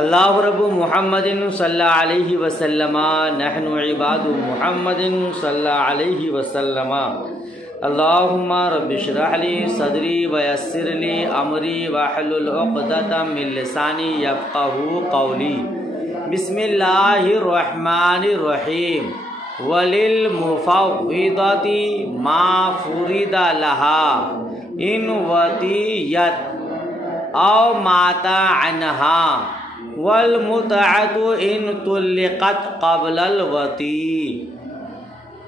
اللہ رب محمد صلی اللہ علیہ وسلم نحن عباد محمد صلی اللہ علیہ وسلم اللہم رب اشرح لی صدری ویسر لی امری واحلل عقدۃ من لسانی یفقہوا قولی بسم اللہ الرحمن الرحیم وللمفوضۃ ما فرض لها ان وطیت او مات عنہا والمتعۃ ان طلقت قبل الوطی۔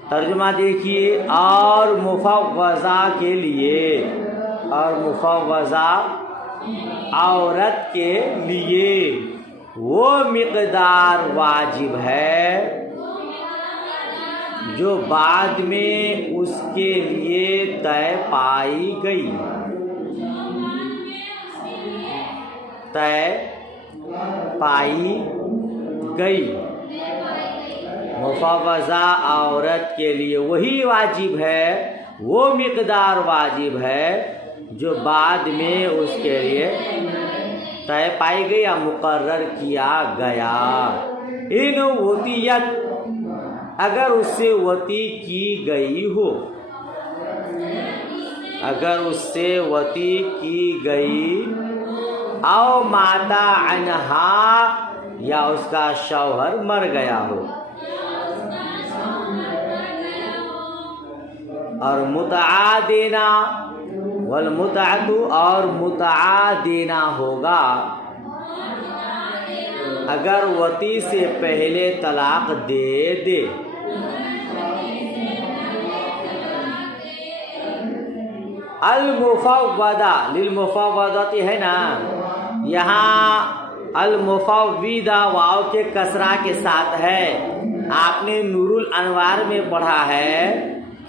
ترجمہ دیکھیے، اور مفوضہ کے لیے، اور مفوضہ عورت کے لیے وہ مقدار واجب ہے جو بعد میں اس کے لیے طے پائی گئی، طے پائی گئی۔ مفوضہ عورت کے لیے وہی واجب ہے، وہ مقدار واجب ہے جو بعد میں اس کے لیے طے پائی گئی یا مقرر کیا گیا۔ ان وطیت، اگر اس سے وطی کی گئی ہو، اگر اس سے وطی کی گئی، او ماتا عنہا، یا اس کا شوہر مر گیا ہو، اور متعا دینا، والمتعۃ، اور متعا دینا ہوگا اگر وطی سے پہلے طلاق دے دے۔ المفوضہ، للمفوضۃ ہے نا، یہاں المفوضہ واو کے کسرہ کے ساتھ ہے۔ آپ نے نور الانوار میں پڑھا ہے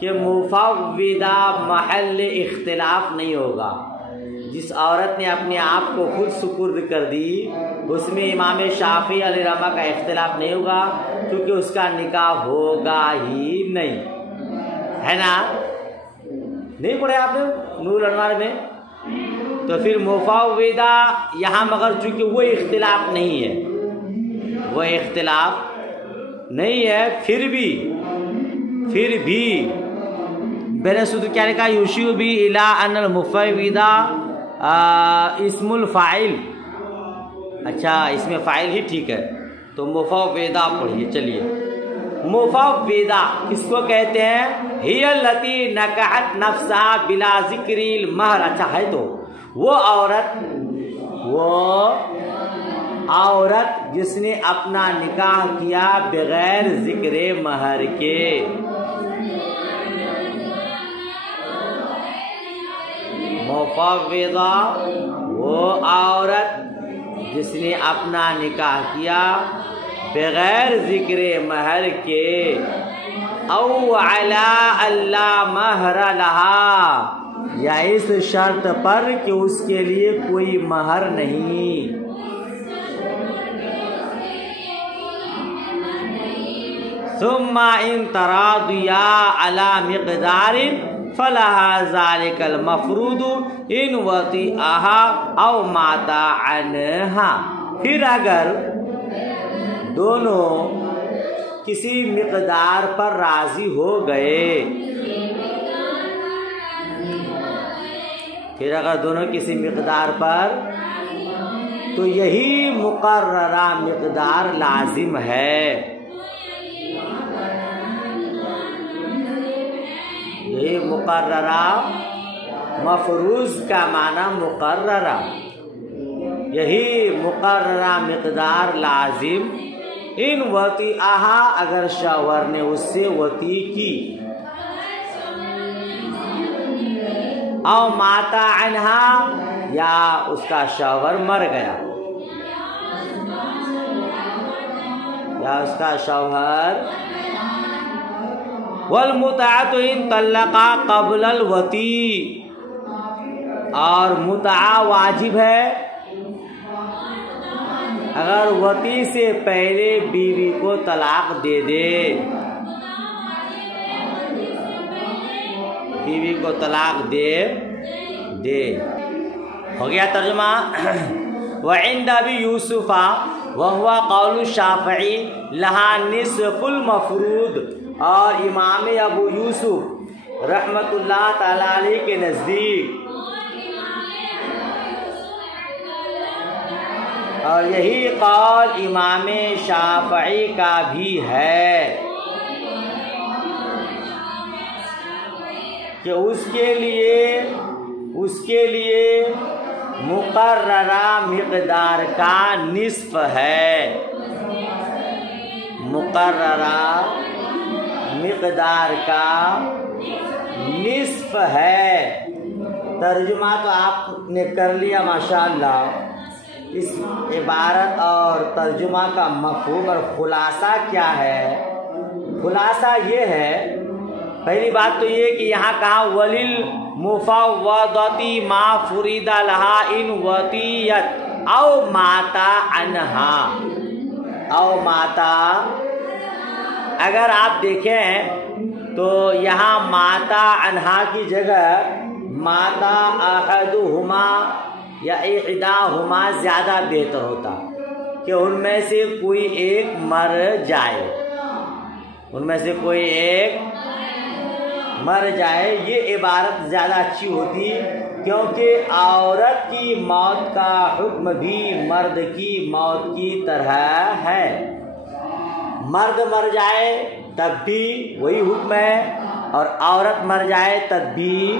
کہ مفوضہ محل اختلاف نہیں ہوگا۔ جس عورت نے اپنے آپ کو خود سپرد کر دی، اس میں امام شافعی علیہ رحمہ کا اختلاف نہیں ہوگا، کیونکہ اس کا نکاح ہوگا ہی نہیں، ہے نا؟ نہیں پڑھے آپ نے نور الانوار میں؟ تو پھر مفوضہ یہاں مگر چونکہ وہ اختلاف نہیں ہے، وہ اختلاف نہیں ہے، پھر بھی بین سود کیا لکھا؟ یوشیو بھی الا ان المفوضہ اسم الفاعل۔ اچھا، اس میں فاعل ہی ٹھیک ہے، تو مفوضہ پڑھیے۔ چلیے، مفوضہ کس کو کہتے ہیں؟ ہی التی نکحت نفسها بلا ذکر المہر۔ اچھا ہے، تو وہ عورت جس نے اپنا نکاح کیا بغیر ذکر مہر کے۔ مفوضہ وہ عورت جس نے اپنا نکاح کیا بغیر ذکر مہر کے، او علی اللہ مہر لہا، یا اس شرط پر کہ اس کے لیے کوئی مہر نہیں۔ ثم ان تراضیا علی مقدار فلہا ذالک المفروض ان وطیہا او مات عنہا۔ پھر اگر دونوں کسی مقدار پر راضی ہو گئے، پھر اگر دونوں کسی مقدار پر، تو یہی مقررہ مقدار لازم ہے، یہی مقررہ، مفروض کا معنی مقررہ، یہی مقررہ مقدار لازم ان وطیہا، اگر شوہر نے اس سے وطی کی، او مات عنہا، یا اس کا شوہر مر گیا، یا اس کا شوہر۔ والمتعۃ ان طلقا قبل الوطی، اور متعہ واجب ہے اگر وطی سے پہلے بیوی کو طلاق دے دے، بیوی کو طلاق دے۔ ہو گیا ترجمہ؟ وعند ابی یوسف وهو قول الشافعی لہا نصف المفروض، اور امام ابو یوسف رحمت اللہ تعالی علیہ کے نزدیک اور یہی قول امام شافعی کا بھی ہے کہ اس کے لیے مقررہ مقدار کا نصف ہے، مقررہ مقدار کا نصف ہے۔ ترجمہ تو آپ نے کر لیا ماشاءاللہ۔ اس عبارت اور ترجمہ کا مفہوم اور خلاصہ کیا ہے؟ خلاصہ یہ ہے، پہلی بات تو یہ کہ یہاں کہا وَلِلْمُفَوَّضَةِ مَا فُرِضَ لَهَا إِنْ وَطِیَّتْ أَوْ مَاتَ عَنْهَا، أَوْ مَاتَ، اگر آپ دیکھیں تو یہاں ماتا عنہا کی جگہ ماتا احدہما یا احداہما زیادہ بہتر ہوتا کہ ان میں سے کوئی ایک مر جائے، ان میں سے کوئی ایک مر جائے، یہ عبارت زیادہ اچھی ہوتی، کیونکہ عورت کی موت کا حکم بھی مرد کی موت کی طرح ہے۔ مرد مر جائے تب بھی وہی حکم ہے، اور عورت مر جائے تب بھی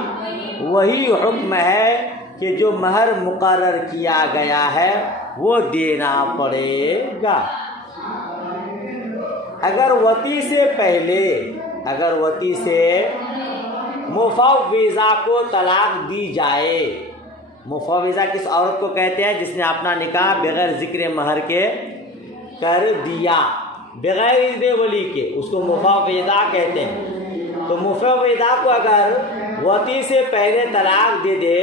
وہی حکم ہے کہ جو مہر مقرر کیا گیا ہے وہ دینا پڑے گا۔ اگر وطی سے پہلے، اگر وطی سے مفوضہ کو طلاق دی جائے، مفوضہ کس عورت کو کہتے ہیں؟ جس نے اپنا نکاح بغیر ذکر مہر کے کر دیا، بغیر اذن ولی کے، اس کو مفوضہ کہتے ہیں۔ تو مفوضہ کو اگر وطی سے پہلے طلاق دے دے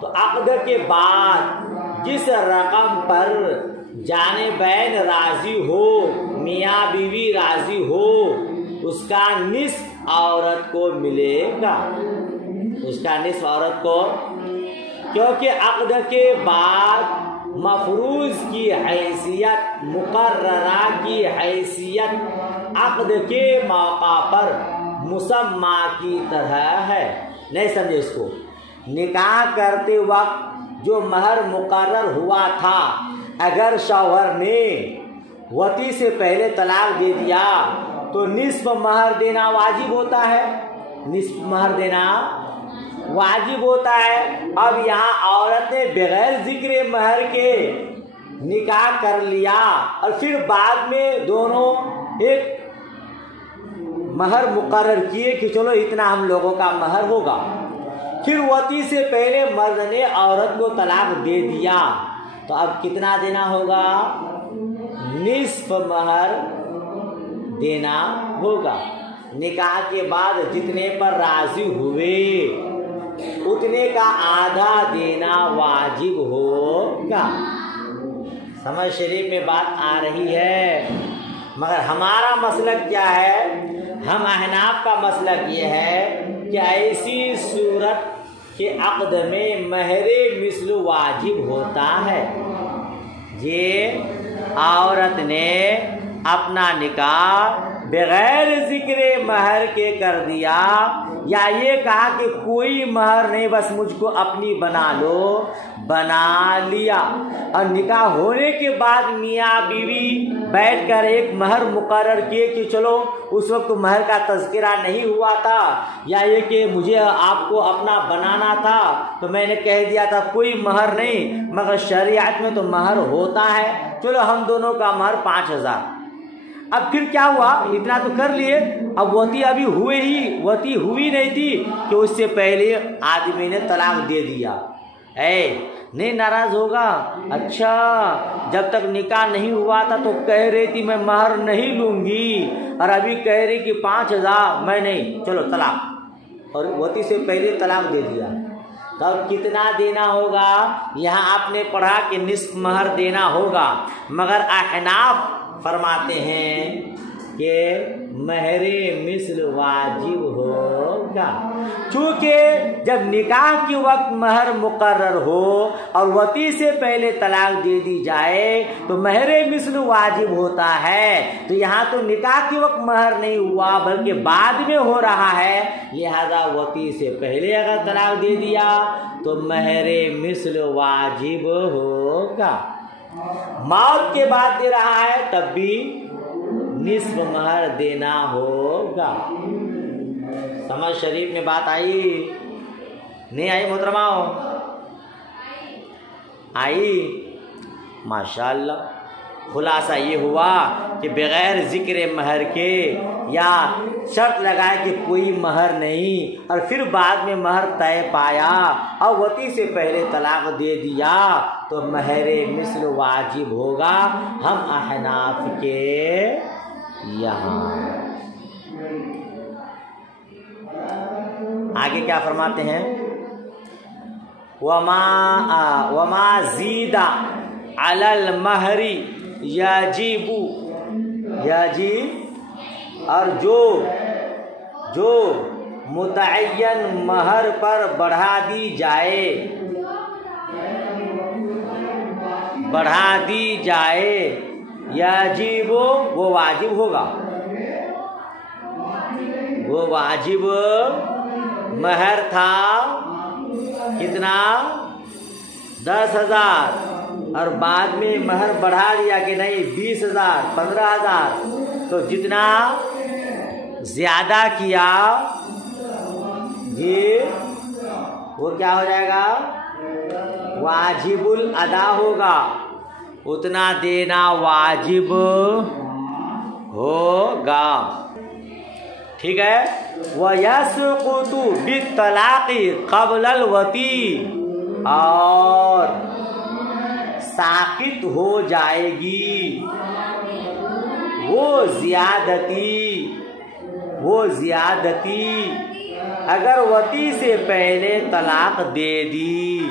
تو عقد کے بعد جس رقم پر جانبین راضی ہو، میاں بیوی راضی ہو، اس کا نصف عورت کو ملے گا، اس کا نصف عورت کو، کیونکہ عقد کے بعد مفروض کی حیثیت، مقررہ کی حیثیت عقد کے موقع پر مسمى کی طرح ہے۔ نہیں سمجھے اس کو؟ نکاح کرتے وقت جو مہر مقرر ہوا تھا، اگر شوہر نے وطی سے پہلے طلاق دے دیا تو نصف مہر دینا واجب ہوتا ہے، نصف مہر دینا واجب ہوتا ہے۔ اب یہاں عورت نے بغیر ذکر مہر کے نکاح کر لیا اور پھر بعد میں دونوں ایک مہر مقرر کیے کہ چلو اتنا ہم لوگوں کا مہر ہوگا، پھر وطی سے پہلے مرد نے عورت کو طلاق دے دیا تو اب کتنا دینا ہوگا؟ نصف مہر دینا ہوگا۔ نکاح کے بعد جتنے پر راضی ہوئے اتنے کا آدھا دینا واجب ہوگا۔ سمجھ شریف میں بات آ رہی ہے؟ مگر ہمارا مسلک کیا ہے؟ ہم احناف کا مسلک یہ ہے کہ ایسی صورت کے عقد میں مہر مثل واجب ہوتا ہے۔ یہ عورت نے اپنا نکاح بغیر ذکر مہر کے کر دیا، یا یہ کہا کہ کوئی مہر نہیں، بس مجھ کو اپنی بنا لو، بنا لیا، اور نکاح ہونے کے بعد میاں بیوی بیٹھ کر ایک مہر مقرر کیے کہ چلو اس وقت مہر کا تذکرہ نہیں ہوا تھا، یا یہ کہ مجھے آپ کو اپنا بنانا تھا تو میں نے کہہ دیا تھا کوئی مہر نہیں، مگر شریعت میں تو مہر ہوتا ہے، چلو ہم دونوں کا مہر 5000۔ اب پھر کیا ہوا؟ اتنا تو کر لیے، اب وطی ابھی وطی ہوئی نہیں تھی کہ اس سے پہلے آدمی نے طلاق دے دیا۔ نہیں ناراض ہوگا؟ اچھا جب تک نکاح نہیں ہوا تھا تو کہہ رہی تھی میں مہر نہیں لوں گی، اور ابھی کہہ رہی کہ 5000 میں نہیں، چلو طلاق، اور وطی سے پہلے طلاق دے دیا، تب کتنا دینا ہوگا؟ یہاں آپ نے پڑھا کہ نصف مہر دینا ہوگا، مگر احناف فرماتے ہیں کہ مہر مثل واجب ہوگا۔ ہوگا. چونکہ جب نکاح کے وقت مہر مقرر ہو اور وطی سے پہلے طلاق دے دی جائے تو مہر مثل واجب ہوتا ہے. تو یہاں تو نکاح کے وقت مہر نہیں ہوا بلکہ بعد میں ہو رہا ہے، لہذا وطی سے پہلے اگر طلاق دے دیا تو مہر مثل واجب ہوگا. موت کے بعد دے رہا ہے تب بھی نصف مہر دینا ہوگا. سمجھ شریف میں بات آئی نہیں آئی محترماؤ؟ آئی؟ ماشاءاللہ. خلاصہ یہ ہوا کہ بغیر ذکر مہر کے یا شرط لگائے کہ کوئی مہر نہیں اور پھر بعد میں مہر طے پایا اور وطی سے پہلے طلاق دے دیا تو مہر مثل واجب ہوگا ہم احناف کے یہاں. آگے کیا فرماتے ہیں؟ وما زید علی المہر یجب اور جو متعین مہر پر بڑھا دی جائے یجب وہ واجب ہوگا. وہ واجب مہر تھا کتنا؟ 10,000 اور بعد میں مہر بڑھا دیا کہ نہیں 20,000 15,000 تو جتنا زیادہ کیا جی وہ کیا ہو جائے گا؟ واجب الادا ہوگا. اتنا دینا واجب ہوگا. ٹھیک ہے. وَيَسْقُطُ بِالطَّلَاقِ قَبْلَ الْوَطِي اور ساقط ہو جائے گی وہ زیادتی اگر وطی سے پہلے طلاق دے دی.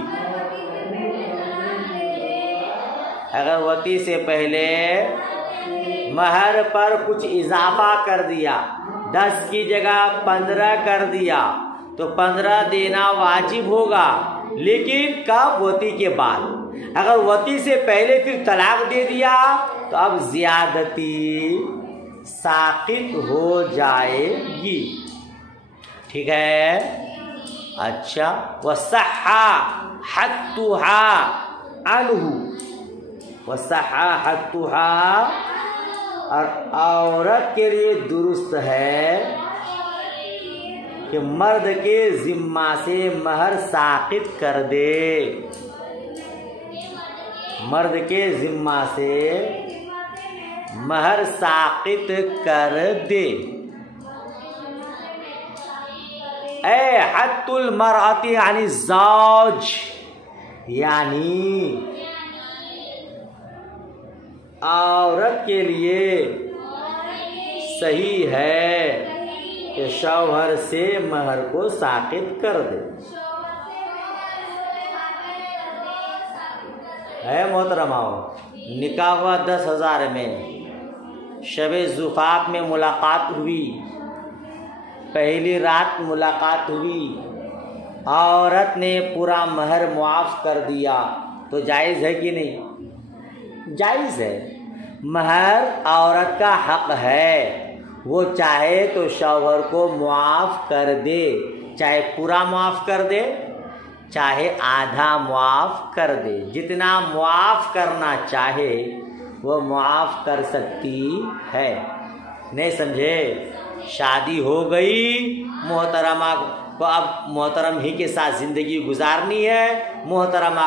اگر وطی سے پہلے مہر پر کچھ اضافہ کر دیا 10 کی جگہ 15 کر دیا تو 15 دینا واجب ہوگا. لیکن کب؟ وطی کے بعد. اگر وطی سے پہلے پھر طلاق دے دیا تو اب زیادتی ساقط ہو جائے گی. ٹھیک ہے. اچھا. وَصَحَّ حَدُّهَا عَنْهُ وَصَحَّ حَدُّهَا اور عورت کے لیے درست ہے کہ مرد کے ذمہ سے مہر ساقط کر دے. مرد کے ذمہ سے مہر ساقط کر دے. اے حد المرأة عن الزوج یعنی عورت کے لیے صحیح ہے کہ شوہر سے مہر کو ساقط کر دے. ہے محترماؤ. نکاح ہوا 10,000 میں، شب زفاف میں ملاقات ہوئی، پہلی رات ملاقات ہوئی، عورت نے پورا مہر معاف کر دیا تو جائز ہے کہ نہیں؟ جائز ہے. مہر عورت کا حق ہے، وہ چاہے تو شوہر کو معاف کر دے، چاہے پورا معاف کر دے چاہے آدھا معاف کر دے. جتنا معاف کرنا چاہے وہ معاف کر سکتی ہے. نہیں سمجھے؟ شادی ہو گئی، محترمہ کو اب محترم ہی کے ساتھ زندگی گزارنی ہے. محترم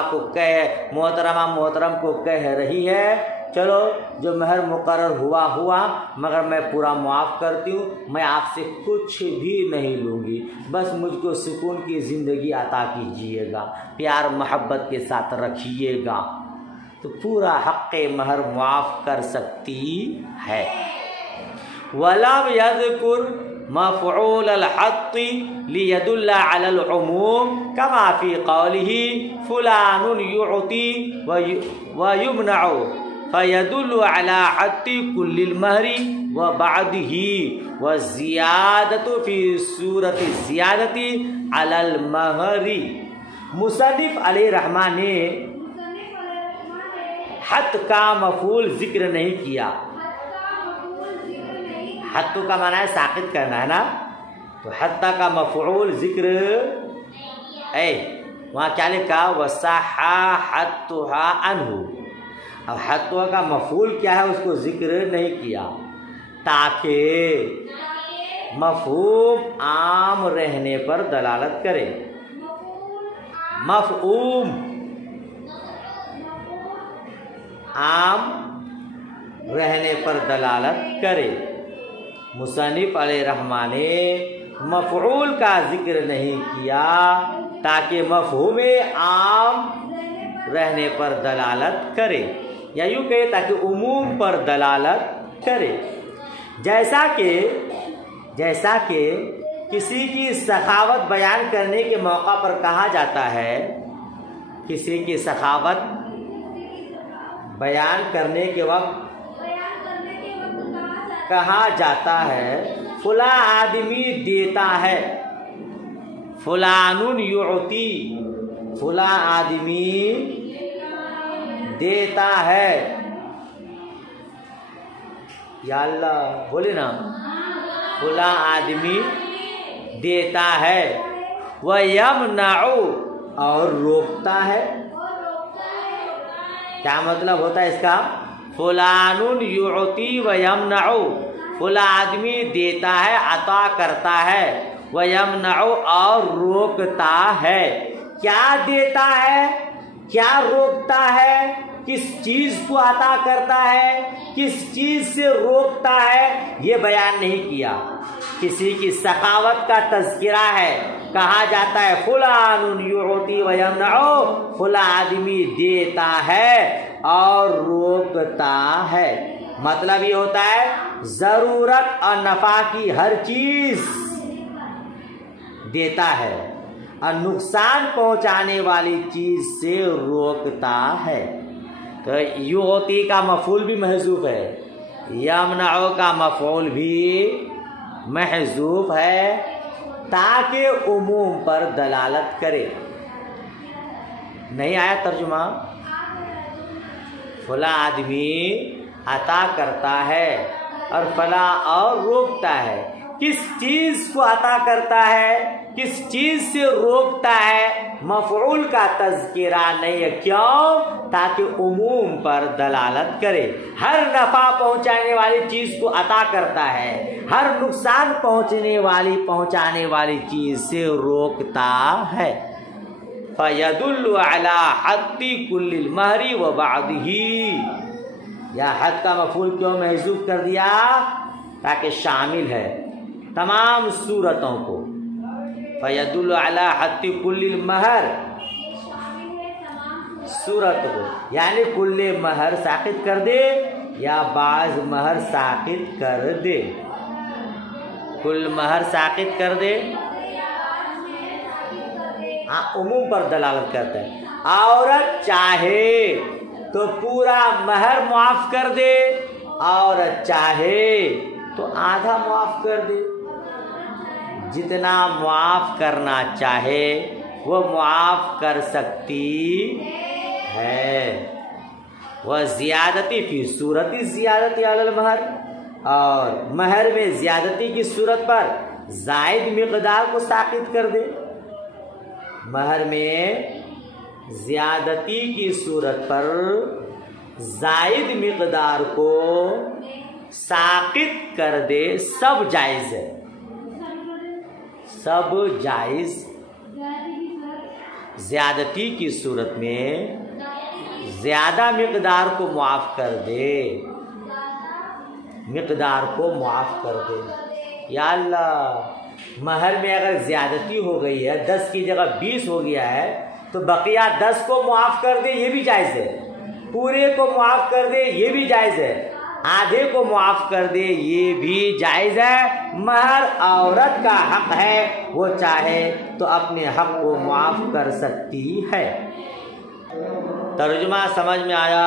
کو کہہ رہی ہے چلو جو مہر مقرر ہوا مگر میں پورا معاف کرتی ہوں، میں آپ سے کچھ بھی نہیں لوں گی، بس مجھ کو سکون کی زندگی عطا کیجیے گا، پیار محبت کے ساتھ رکھیے گا، تو پورا حق مہر معاف کر سکتی ہے. وَلَمْ يَذْكُرْ مفعول الحط ليدل على العموم كما في قوله فلان يعطي ويمنع فیدل علی حد کل المہر و بعدہ والزیادۃ فی صورت الزیادۃ علی المہر۔ مصنف علیہ الرحمہ نے حد کا مفعول ذکر نہیں کیا۔ حد کا معنی ہے ساقط کرنا ہے نا، تو حد کا مفعول ذکر وہاں کیا لکھا؟ وصح حدھا عنہ۔ اب حدھا کا مفعول کیا ہے اس کو ذکر نہیں کیا تاکہ مفہوم عام رہنے پر دلالت کرے۔ مفہوم عام رہنے پر دلالت کرے۔ مصنف علیہ الرحمہ نے مفعول کا ذکر نہیں کیا تاکہ مفہوم عام رہنے پر دلالت کرے، یا یوں کہے تاکہ عموم پر دلالت کرے۔ جیسا کہ کسی کی سخاوت بیان کرنے کے موقع پر کہا جاتا ہے، کسی کی سخاوت بیان کرنے کے وقت کہا جاتا ہے فلاں آدمی دیتا ہے، فلان یعطی، فلاں آدمی دیتا ہے۔ یا اللہ بولے نا، فلاں آدمی دیتا ہے۔ وَيَمْنَعُ اور روکتا ہے۔ کیا مطلب ہوتا ہے اس کا؟ فلان یعطی ویمنع، فلاں آدمی دیتا ہے، عطا کرتا ہے، ویمنع اور روکتا ہے۔ کیا دیتا ہے، کیا روکتا ہے، کس چیز کو عطا کرتا ہے، کس چیز سے روکتا ہے، یہ بیان نہیں کیا۔ کسی کی سخاوت کا تذکرہ ہے، کہا جاتا ہے فلان یعطی ویمنع، فلاں آدمی دیتا ہے اور روکتا ہے۔ مطلب یہ ہوتا ہے ضرورت اور نفع کی ہر چیز دیتا ہے اور نقصان پہنچانے والی چیز سے روکتا ہے۔ تو یعطی کا مفعول بھی محذوف ہے، یمنع کا مفعول بھی محذوف ہے تاکہ عموم پر دلالت کرے۔ نہیں آیا ترجمہ؟ فلاں آدمی عطا کرتا ہے اور فلاں اور روکتا ہے۔ کس چیز کو عطا کرتا ہے، کس چیز سے روکتا ہے، مفعول کا تذکرہ نہیں ہے۔ کیوں؟ تاکہ عموم پر دلالت کرے۔ ہر نفع پہنچانے والی چیز کو عطا کرتا ہے، ہر نقصان پہنچانے والی چیز سے روکتا ہے۔ فَيَدُلُّ عَلَى حَدِّ كُلِّ الْمَهْرِ وَبَعْدِهِ۔ یا حد کا مفعول کیوں محذوف کر دیا؟ تاکہ شامل ہے تمام صورتوں کو۔ فَيَدُلُّ عَلَى حَدِّ كُلِّ الْمَهْرِ، صورت کو یعنی کل مہر ساقط کر دے یا بعض مہر ساقط کر دے۔ کل مہر ساقط کر دے، عموم پر دلالت کرتا ہے۔ عورت چاہے تو پورا مہر معاف کر دے، عورت چاہے تو آدھا معاف کر دے۔ جتنا معاف کرنا چاہے وہ معاف کر سکتی ہے۔ وَزِيَادَةِ فِي صُورَةِ الزِّيَادَةِ عَلَى الْمَهْرِ، اور مہر میں زیادتی کی صورت پر زائد مقدار کو ساقط کر دے۔ مہر میں زیادتی کی صورت پر زائد مقدار کو ساقط کر دے، سب جائز ہے، سب جائز۔ زیادتی کی صورت میں زیادہ مقدار کو معاف کر دے، مقدار کو معاف کر دے۔ یا اللہ، مہر میں اگر زیادتی ہو گئی ہے، 10 کی جگہ 20 ہو گیا ہے، تو بقیہ 10 کو معاف کر دے، یہ بھی جائز ہے۔ پورے کو معاف کر دے، یہ بھی جائز ہے۔ آدھے کو معاف کر دے، یہ بھی جائز ہے۔ مہر عورت کا حق ہے، وہ چاہے تو اپنے حق کو معاف کر سکتی ہے۔ ترجمہ سمجھ میں آیا؟